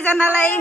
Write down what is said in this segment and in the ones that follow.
सबैजनालाई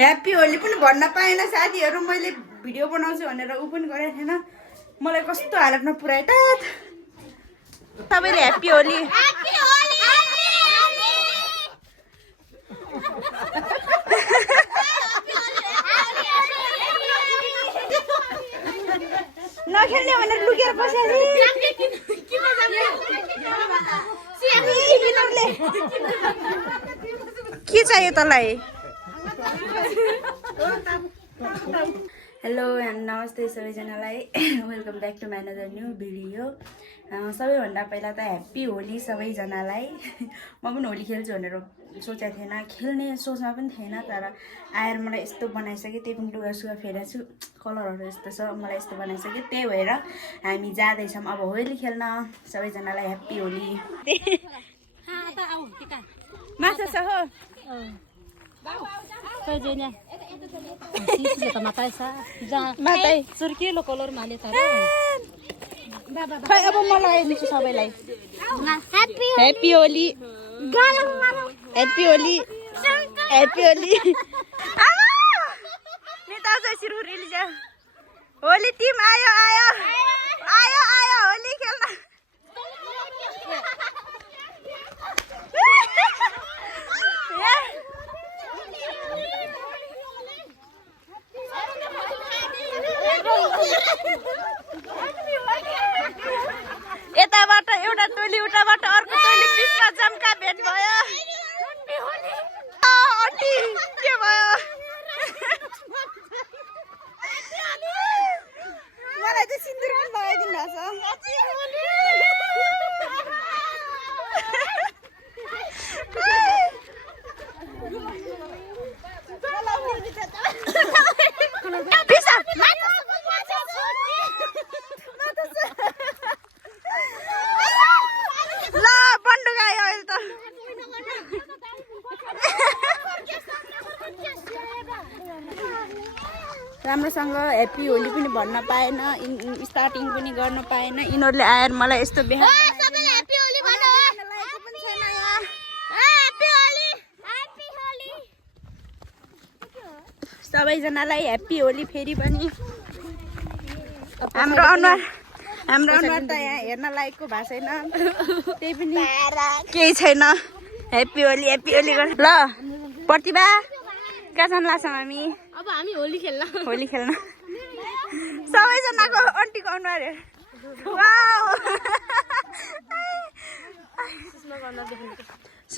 ह्याप्पी होली पनि भन्न पाएन साथीहरू मैले भिडियो बनाउँछु भनेर उ पनि गरेको थिएन मलाई कस्तो हालतमा पुर्याए त सबैले ह्याप्पी होली नखेल्ने भनेर लुकेर बस्यो के चाहियो तँलाई हेलो नमस्ते सबैजनालाई welcome back to my another new video सबैभन्दा पहिला त ह्याप्पी होली सबैजनालाई म पनि होली खेल्छु भनेर सोचेको थिएन खेल्ने सोचमा पनि थिएन तर आएर मलाई यस्तो बनाइसक्यो त्यही पनि लुगा सुगा फेरेको छु कलरहरू यस्तो छ मलाई यस्तो बनाइसक्यो त्यही भएर हामी जाँदैछौँ अब होली खेल्न सबैजनालाई ह्याप्पी होली माछा छ हो सुर्किलो कलर माले त खै अब म लगाइदिन्छु सबैलाई happy Holi happy Holi happy Holi Holi टिम आयो आयो आयो आयो होली खेल्न यताबाट एउटा टोली उताबाट अर्को टोली बिचमा जम्का भेट भयो आन्टी के भयो मलाई त सिन्दुर पनि लगाइदिनु ल बन्डु गयो अहिले त राम्रोसँग ह्याप्पी होली पनि भन्न पाएन स्टार्टिङ पनि गर्न पाएन यिनीहरूले आएर मलाई यस्तो बिहा सबैजनालाई ह्याप्पी होली फेरि पनि हाम्रो अनुहार त यहाँ हेर्न लायकको भएको छैन त्यही पनि केही छैन ह्याप्पी होली गर ल प्रतिभा कहाँ जान लाग्छौँ हामी अब हामी होली खेल्न सबैजनाको आन्टीको अनुहार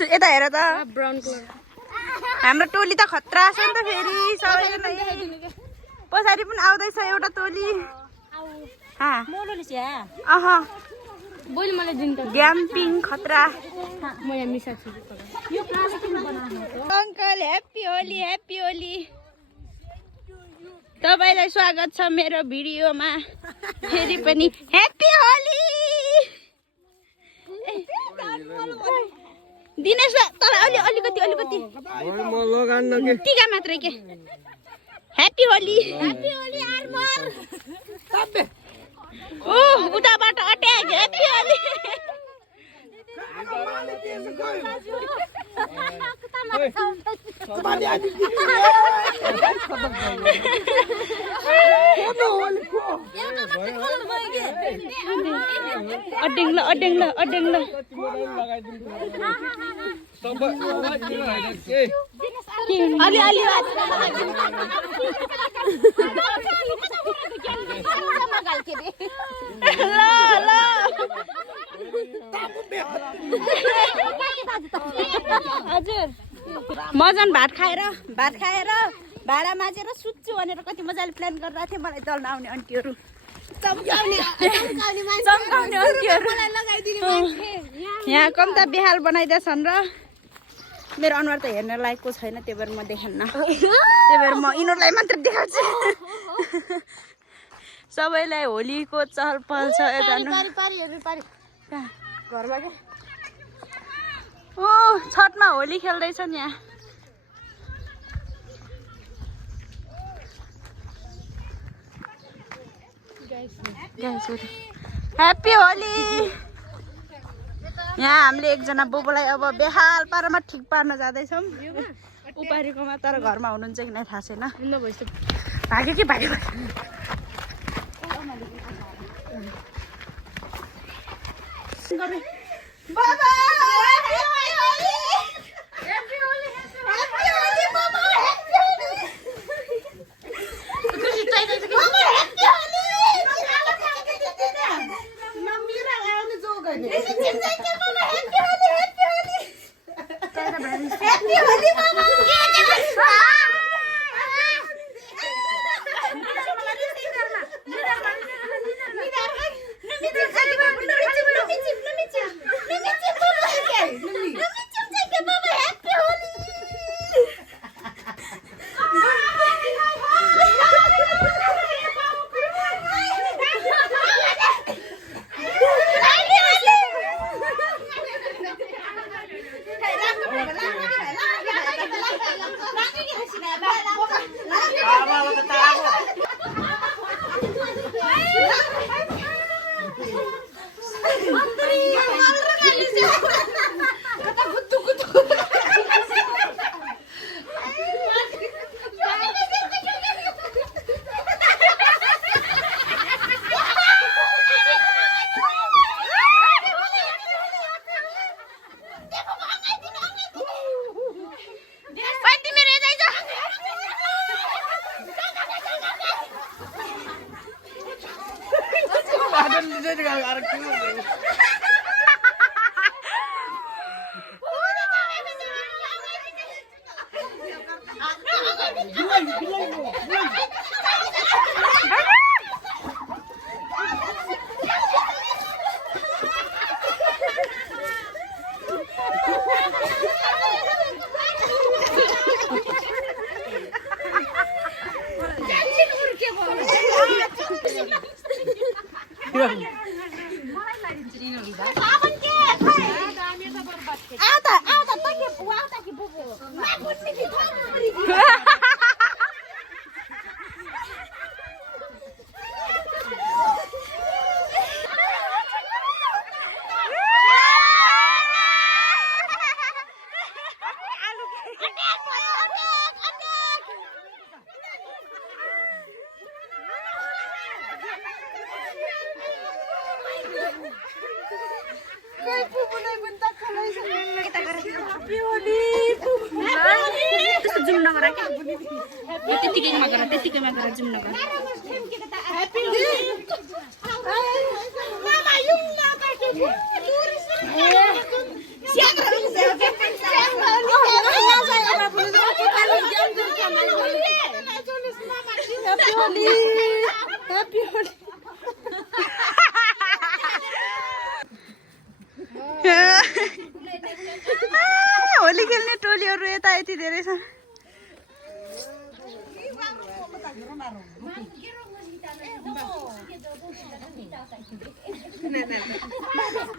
यता हेर त ब्राउन कलर हाम्रो टोली त खतरा छ नि त फेरि सबैजना पछाडि पनि आउँदैछ एउटा टोली ग्याम्पिङ खतरा अङ्कल ह्याप्पी होली तपाईँलाई स्वागत छ मेरो भिडियोमा फेरि पनि ह्याप्पी होली दिनेश तर अलिकति टिका मात्रै के ह्याप्पी होली ओ उताबाट अट्याक ह्याप्पी होली अड्याङ हजुर म झन् भात खाएर भाडा माझेर सुत्छु भनेर कति मजाले प्लान गरिरहेको थिएँ मलाई चल्न आउने आन्टीहरू यहाँ कम्ता बेहाल बनाइदिएछन् र मेरो अनुहार त हेर्न लायकको छैन त्यही भएर म देखान्न त्यही भएर म यिनीहरूलाई मात्र देखाउँछु सबैलाई होलीको चहल पहल छ यता ओ छठमा होली खेल्दैछन् यहाँ ह्याप्पी होली यहाँ हामीले एकजना बोबोलाई अब बेहाल पारामा ठिक पार्न जाँदैछौँ उपारिकोमा तर घरमा हुनुहुन्छ कि नै थाहा छैन भाग्यो कि भाग्यो त्यतिकैमा गरेर जाउँ न होली खेल्ने टोलीहरू यता यति धेरै छ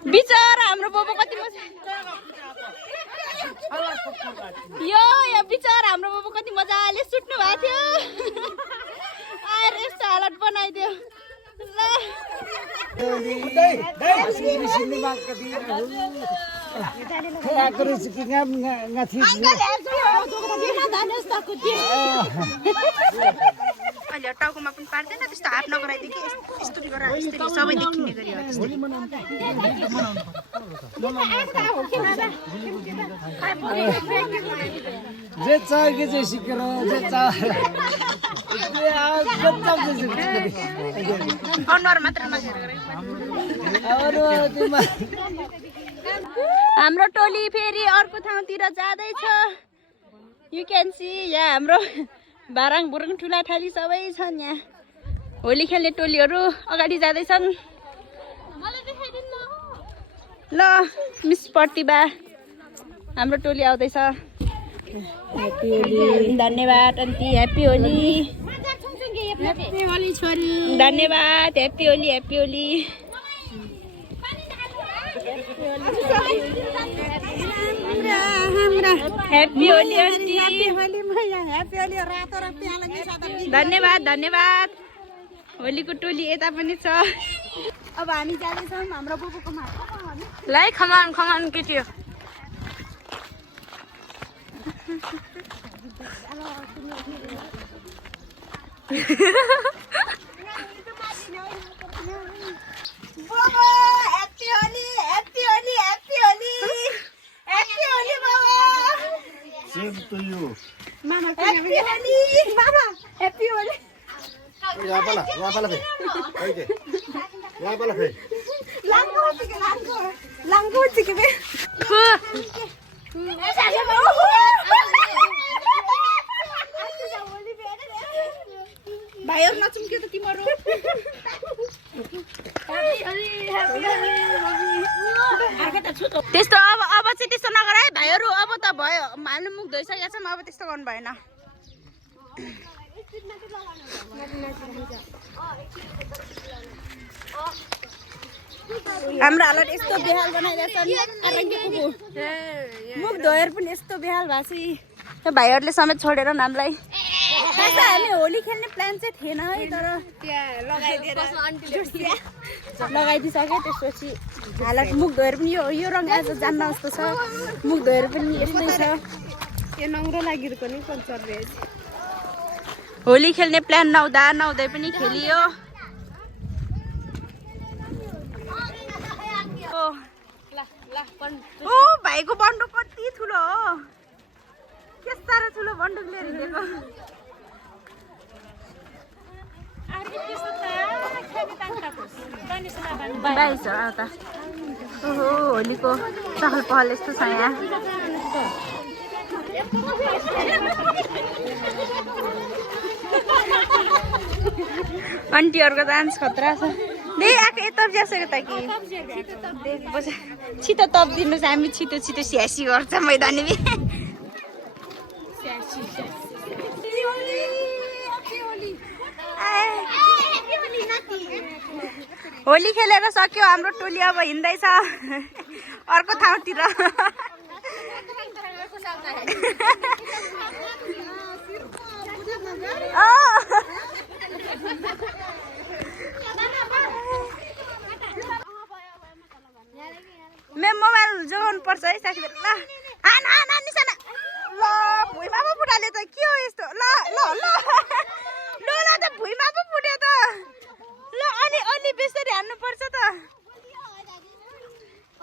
बिचरा हाम्रो बोबो कति यो बिचरा हाम्रो बोबो कति मजाले सुत्नु भएको थियो आएर यस्तो हालत बनाइदियो अहिले टाउकोमा पनि पार्दैन त्यस्तो हात नगराइदियो कि यस्तो सबै देखिने गरी अनुहार मात्र हाम्रो टोली फेरि अर्को ठाउँतिर जाँदैछ यु क्यान सी यहाँ हाम्रो बाराङ बुरुङ ठुला ठाली सबै छन् यहाँ होली खेल्ने टोलीहरू अगाडि जाँदैछन् ल मिस प्रतिभा हाम्रो टोली आउँदैछ। धन्यवाद आन्टी, ह्याप्पी होली। धन्यवाद, happy Holi, happy Holi. Happy Holi aunty, धन्यवाद धन्यवाद। होलीको टोली यता पनि छ। अब हामी जाँदैछौँ हाम्रो बोबोकोमा। लाई खमान खमान केटी हो। Same to you. Mama, happy Holi, Mama, happy Holi. Ya pala fe. Oke. Ya pala fe. Langgo chike be. भाइहरु नचुम्क्यो त तिम्रो। त्यस्तो अब चाहिँ त्यस्तो नगर है भाइहरु। अब त भयो, हाल्नु मुख धोइसकेको छ, अब त्यस्तो गर्नु भएन। हाम्रो हालत यस्तो बेहाल बनाइरहेछ। मुख धोएर पनि यस्तो बेहाल भएको छ। भाइहरुले समेत छोडेर हामीलाई। हामी होली खेल्ने प्लान चाहिँ थिएन है, तर लगाइदिइसके। त्यसपछि हालत मुख धोएर पनि यो रङ आज जान्न जस्तो छ। मुख धोएर पनि यस्तै छ। होली खेल्ने प्लान नहुँदै पनि खेलियो। ओ भाइको बन्दुक कति ठुलो हो। के साह्रो ठुलो बन्दुक लिएर हिँडेको। बाइस हो त। ओहो होलीको चहल पहल यस्तो छ यहाँ। आन्टीहरूको डान्स खतरा छ। दे आएको यता ज्यासेको त कि छिटो तप दिनुहोस्। हामी छिटो छिटो स्यासी गर्छ मैदानी। होली खेलेर सक्यो हाम्रो टोली। अब हिँड्दैछ अर्को ठाउँतिर। मेरो मोबाइल जोगाउनु पर्छ है साथीहरु। ल ल भुइँमा पो फुटाले त। के हो यस्तो? ल ल ल ल ल त भुइँमा पो फुट्यो त। ल अलि बेसरी हान्नु पर्छ त।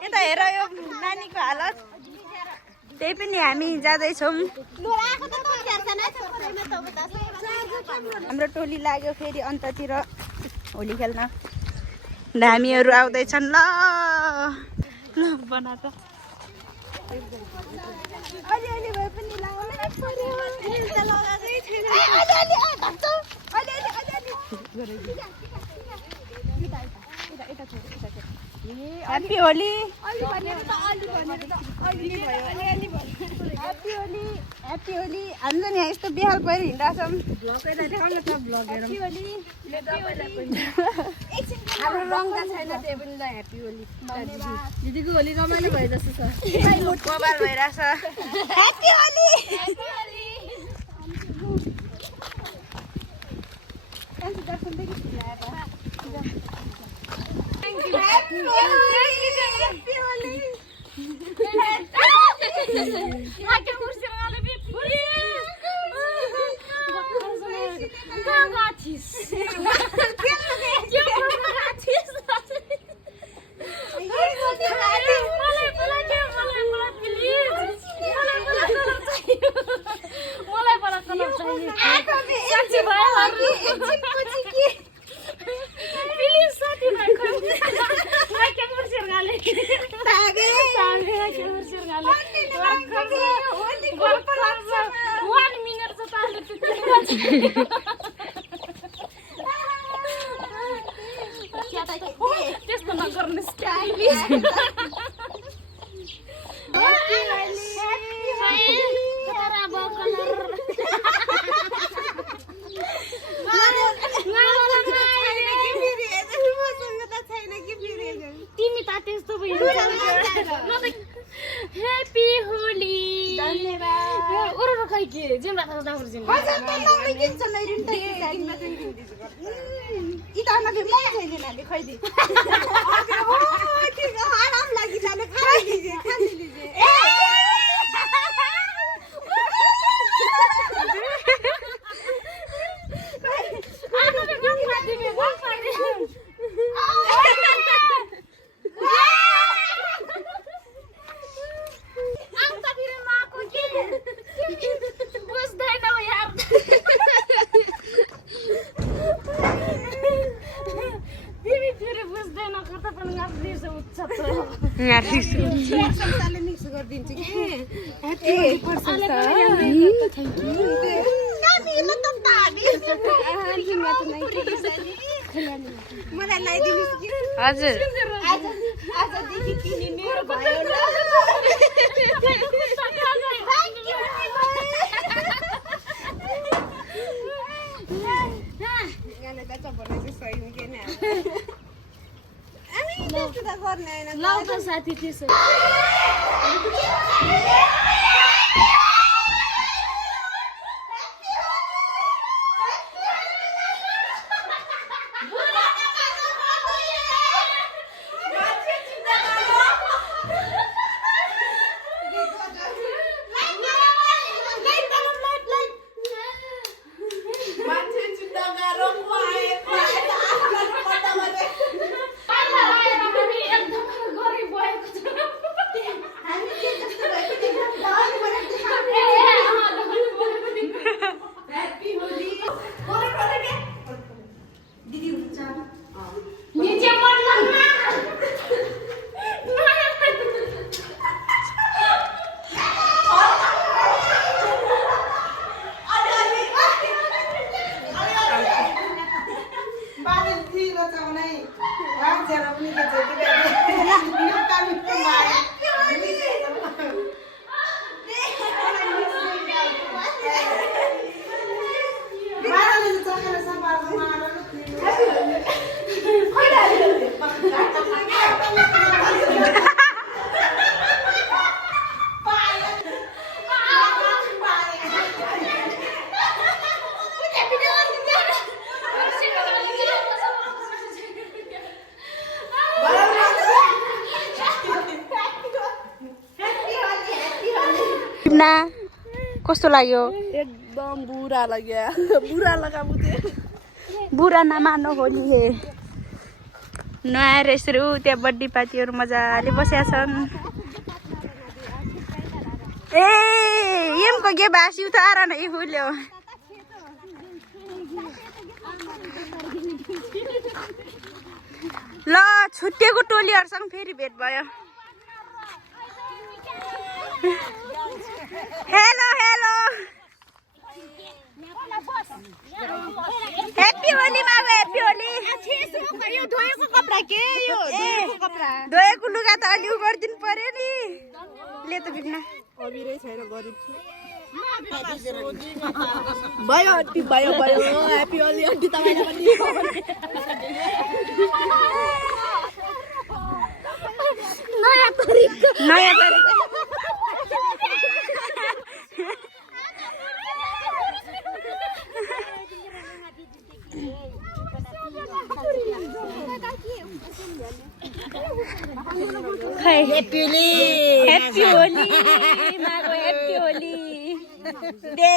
यता हेर यो नानीको हालत। त्यही पनि हामी जाँदैछौँ। हाम्रो टोली लाग्यो फेरि अन्ततिर होली खेल्न। हामीहरू आउँदैछन्। ल ल बना त। अलि भए पनि ह्याप्पी होली। ह्याप्पी होली। हामी यहाँ यस्तो बेहाल भएर हिँड्छौँ। हाम्रो रङ त छैन त्यही पनि। ल ह्याप्पी होली। दिदीको होली रमाइलो भए जस्तो छ। मोबाइल भइरहेछ। ह्याप्पी होली। त्यस्तो नगर्नुस्। ह्याप्पी होली धन्यवाद उरो खै के जिम्रा थाहा जाउँ जिम्रा हजुर लाउँछ साथी त्यसो कस्तो लाग्यो एकदम बुरा लाग्यो बुरा लगा मुझे बुरा नमानो होली हे नयाँ रेसहरू त्यहाँ बर्थडे पार्टीहरू मजाले बसेका छन् ए एमको के बासी उतार नै फुल्यो ल छुट्टिएको टोलीहरूसँग फेरि भेट भयो हेलो हेलो ह्याप्पी होली मामा ह्याप्पी होली यो धोएको कपडा के यो धोएको कपडा धोएको लुगा त अलि गरिदिनु पर्यो नि ले त बिग्न अबिरै छैन गरिब छु भयो आन्टी भयो भयो ह्याप्पी होली आन्टी तपाईलाई पनि नयाँ तरिका हैप्पी होली हैप्पी होली मागो हैप्पी होली दे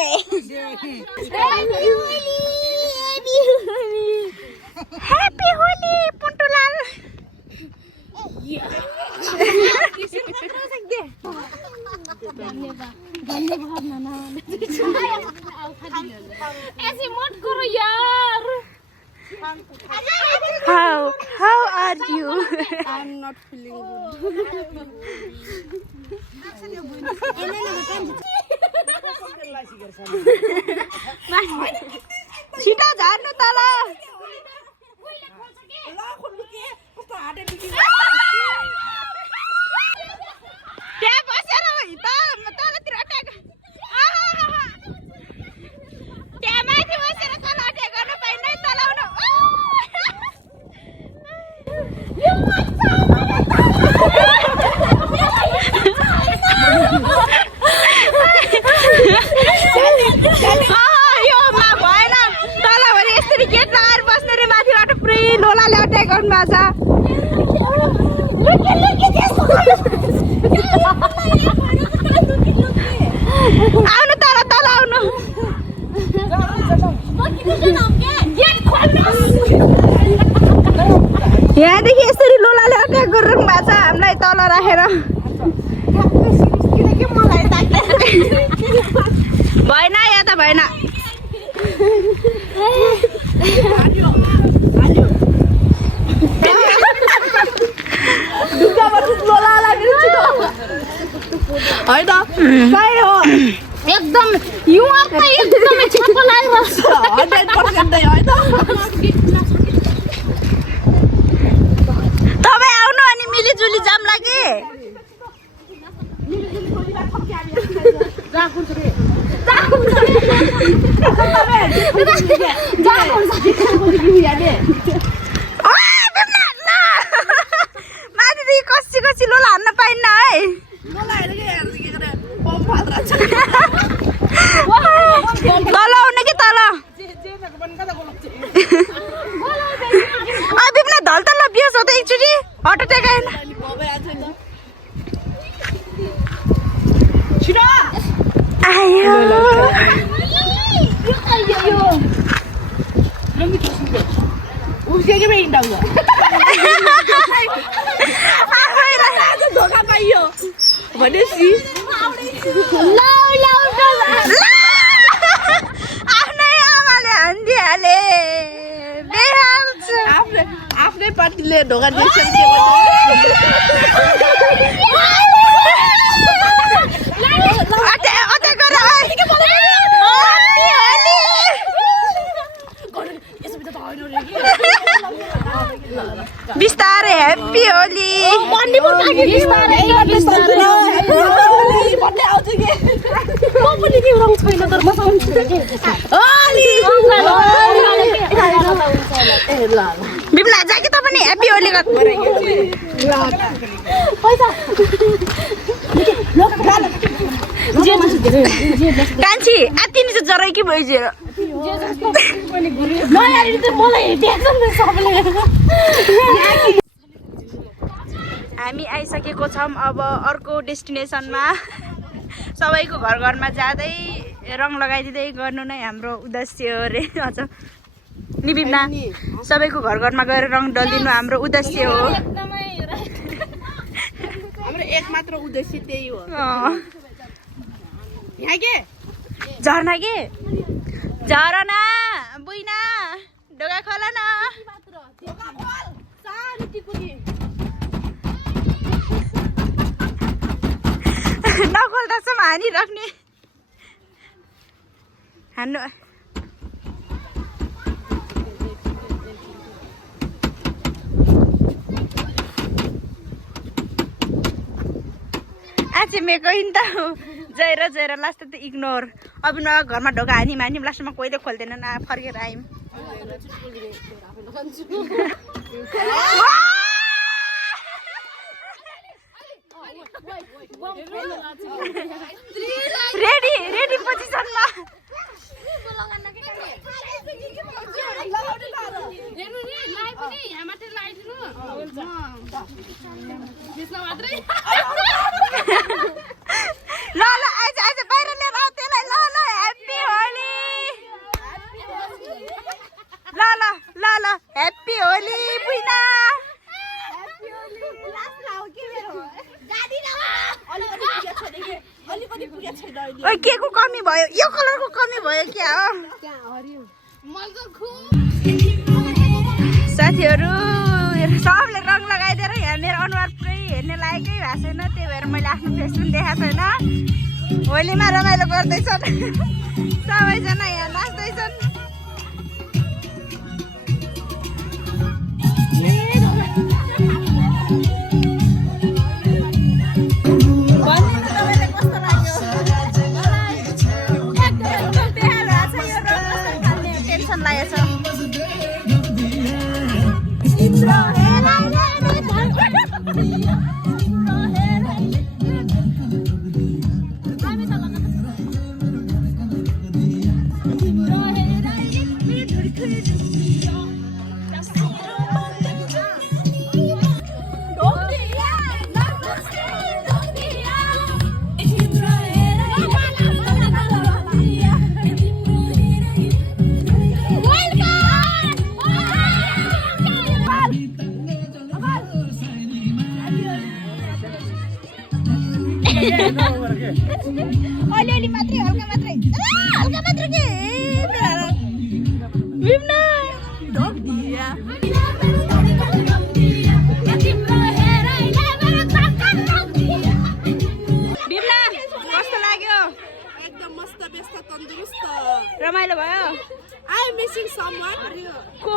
हैप्पी होली पुन्टुलाल धन्यवाद नाना ऐसे मत करो यार How are you? I'm not feeling good. छिटो झार्नु तल त्यहाँ बसेर तलतिर अट्याक त्यहाँ माथि बसेर तल अट्याक गर्नु पाइन्न तल आउनु एन्जोय गर्नु भएको छ आउनु तर तल आउनु यहाँदेखि यसरी लोलाले अट्याक गरिरहनु भएको छ हामीलाई तल राखेर भएन या त भएन एकदम युवा त एकदमै छक्क लागिरहेको छ 100% तपाईँ आउनु अनि मिलिजुली जाम लागि माथि कसी कसी लोला हान्न पाइन्न है तल आउनु कि तल बिप्ना धल त लबियोस् हो त एकचोटि अटो टेकाएन आयो धोका पाइयो भनेपछि आफ्नै आमाले हानिदिहाले आफ्नै पार्टीले ढोका दिएछ बिस्तारै ह्याप्पी होली बिमला जा कि त पनि ह्याप्पी होली कान्छी आत्तिनी चाहिँ जरै कि भइसक्यो हामी आइसकेको छौँ अब अर्को डेस्टिनेसनमा सबैको घर घरमा जाँदै रङ लगाइदिँदै गर्नु नै हाम्रो उद्देश्य हो रे अझ नि बिमना सबैको घर घरमा गएर रङ डलिदिनु हाम्रो उद्देश्य हो हाम्रो एकमात्र उद्देश्य त्यही हो यहाँ के झरना के झरना बुइना ढोका खोला न नखोल्दासम्म हानिराख्ने हान्नु आज मेको त जएर लास्ट त इग्नोर अब न घरमा ढोका हानी मानी लास्टमा कोहीले खोल्दैन न फर्केर आयौँ रेडी पोजिसनमा ल आज बाहिर लिएर आऊ त्यसलाई ल ह्याप्पी होली ल ह्याप्पी होली बुइना के को कमी भयो यो कलरको कमी भयो क्या हो साथीहरू सबले रङ लगाइदिएर यहाँ मेरो अनुहार पुरै हेर्ने लायकै भएको छैन त्यही भएर मैले आफ्नो फेस पनि देखाएको छैन होलीमा रमाइलो गर्दैछन् सबैजना यहाँ नाच्दैछन् अलिअलि मात्रै हल्का मात्रै हल्का मात्रै के बिम्ना बिमला कस्तो लाग्यो एकदम मस्त व्यस्त तन्दुरुस्त रमाइलो भयो आई मिसिङ समवन को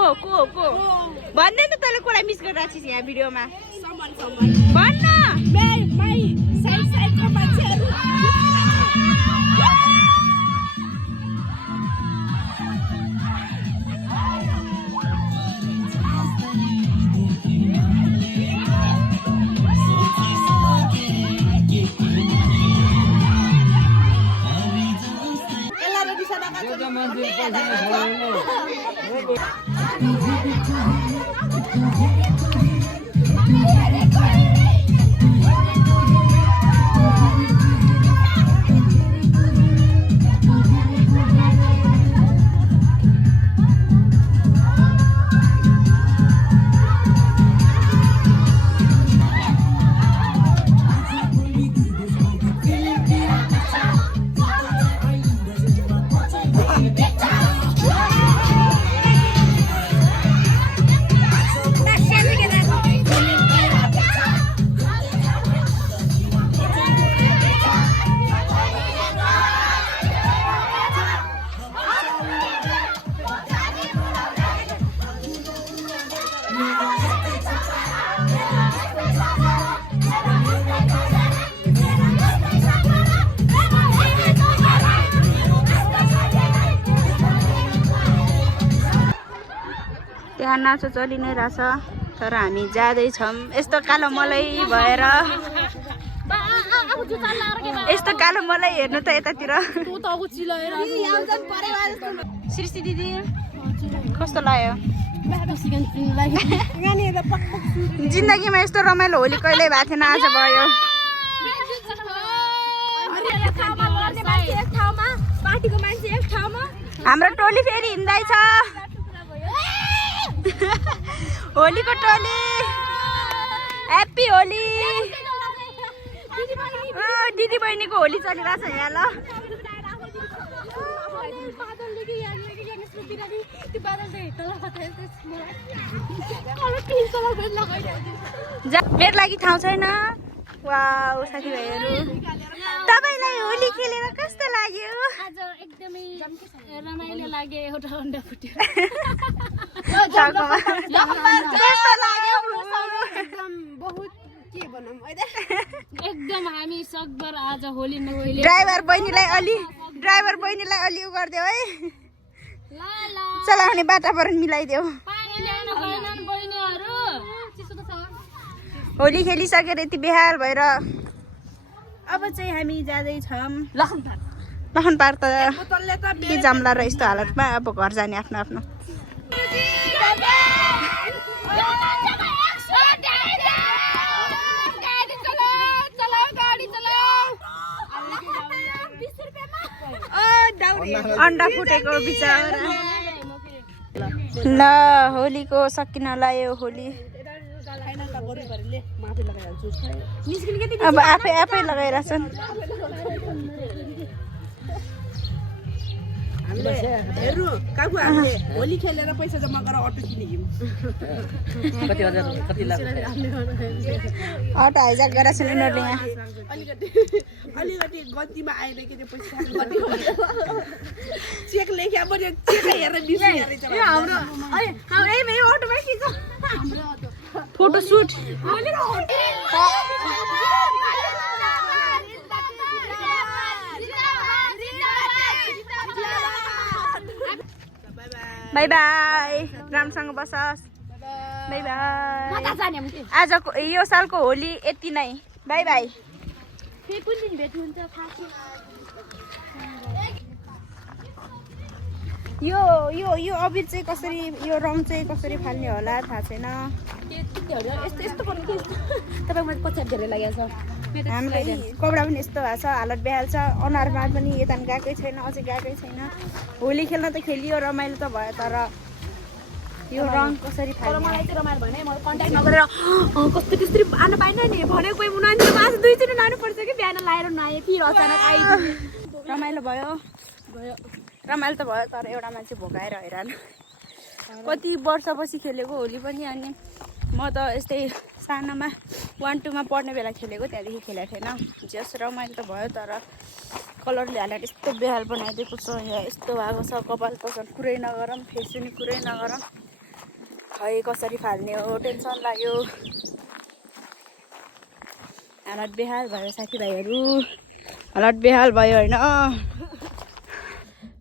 भन्दै त तैँले कसलाई मिस गरिरहेको छिस् यहाँ भिडियोमा समवन भन्न माई साइडको मान्छेहरू त्यहाँ नाचो चलि नै रहेछ तर हामी जाँदैछौँ यस्तो कालो मलाई भएर यस्तो कालो मलाई हेर्नु त यतातिर सृष्टि दिदी कस्तो लाग्यो जिन्दगीमा यस्तो रमाइलो होली कहिल्यै भएको थिएन आज भयो हाम्रो टोली फेरि हिँड्दैछ होलीको टोली ह्याप्पी होली दिदी बहिनीको होली चलिरहेछ यहाँ ल मेरो लागि ठाउँ छैन वाउ साथीभाइहरू तपाईलाई होली खेलेर कस्तो लाग्यो आज एकदमै रमाइलो लाग्यो एउटा अन्डा फुट्यो एकदम हामी सकभर आज होलीमा गइले ड्राइभर बहिनीलाई अलि उ गरिदेऊ है चलाउने वातावरण मिलाइदेऊ पानी ल्याउन गएनन् बहिनीहरू होली खेलिसकेर यति बेहाल भएर अब चाहिँ हामी जाँदैछौँ लखन पार त के जम्ला र यस्तो हालतमा अब घर जाने आफ्नो आफ्नो अन्डा फुटेको बिचरा ल होलीको सकिन लाग्यो होली अब आफै लगाइरहेछन् होली खेलेर पैसा जम्मा गरेर अटो किने अटो हाइज्याक गरेर छन् उनीहरूले यहाँ अलिकति गन्तीमा आएन कि त्यो पैसा चेक लेख्या पनि चेक हेरेर फोटो सुट बाई बाई राम्रोसँग बसोस् बाई बाई आजको यो सालको होली यति नै बाई बाई यो यो यो अबिर चाहिँ कसरी यो रङ चाहिँ कसरी फाल्ने होला थाहा छैन हाम्रो कपडा पनि यस्तो भएको छ हालत बेहाल छ अनुहारमा पनि यता गएकै छैन अझै गएकै छैन होली खेल्न त खेलियो रमाइलो त भयो तर यो रङ कसरी तर फाल्ने मलाई चाहिँ रमाइलो भने मैले कन्ट्याक्ट नगरेर कस्तो त्यसरी आउन पाएन नि भनेको कोही मुनानी मासु दुईचोटि लानुपर्छ कि बिहान लाएर नआएँ फेरि अचानक आइदियो रमाइलो भयो रमाइलो त भयो तर एउटा मान्छे भोकाएर हैरान कति वर्षपछि खेलेको होली पनि अनि म त यस्तै सानोमा 1 2 मा पढ्ने बेला खेलेको त्यहाँदेखि खेलेको थिएन जस रमाइलो त भयो तर कलरले हालेर यस्तो बेहाल बनाइदिएको छ यहाँ यस्तो भएको छ कपाल त झन् कुरै नगरौँ फेस पनि कुरै नगरौँ खै कसरी फाल्ने हो टेन्सन लाग्यो हालत बेहाल भयो साथीभाइहरू हालत बेहाल भयो होइन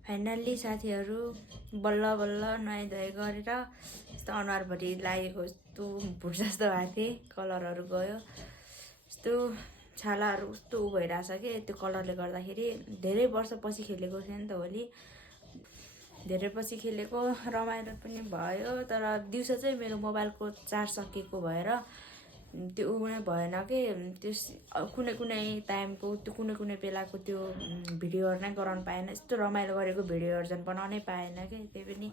फाइनल्ली साथीहरू बल्ल बल्ल नुहाइ धुवाइ गरेर यस्तो अनुहारभरि लागेको यस्तो भुट जस्तो भएको थिएँ कलरहरू गयो यस्तो छालाहरू कस्तो उ भइरहेछ कि त्यो कलरले गर्दाखेरि धेरै वर्षपछि खेलेको थियो नि त होली धेरै पछि खेलेको रमाइलो पनि भयो तर दिउँसो चाहिँ मेरो मोबाइलको चार्ज सकिएको भएर त्यो उ नै भएन कि त्यस कुनै कुनै टाइमको त्यो कुनै बेलाको त्यो भिडियोहरू नै गराउनु पाएन यस्तो रमाइलो गरेको भिडियोहरू झन् बनाउनै पाएन कि त्यही पनि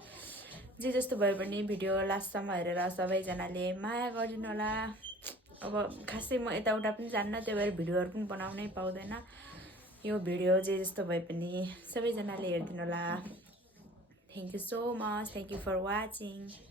जे जस्तो भयो भने भिडियो लास्टसम्म हेरेर सबैजनाले माया गरिदिनु होला अब खासै म यताउता पनि जान्न त्यही भएर भिडियोहरू पनि बनाउनै पाउँदैन यो भिडियो जे जस्तो भए पनि सबैजनाले हेरिदिनु होला thank you so much thank you for watching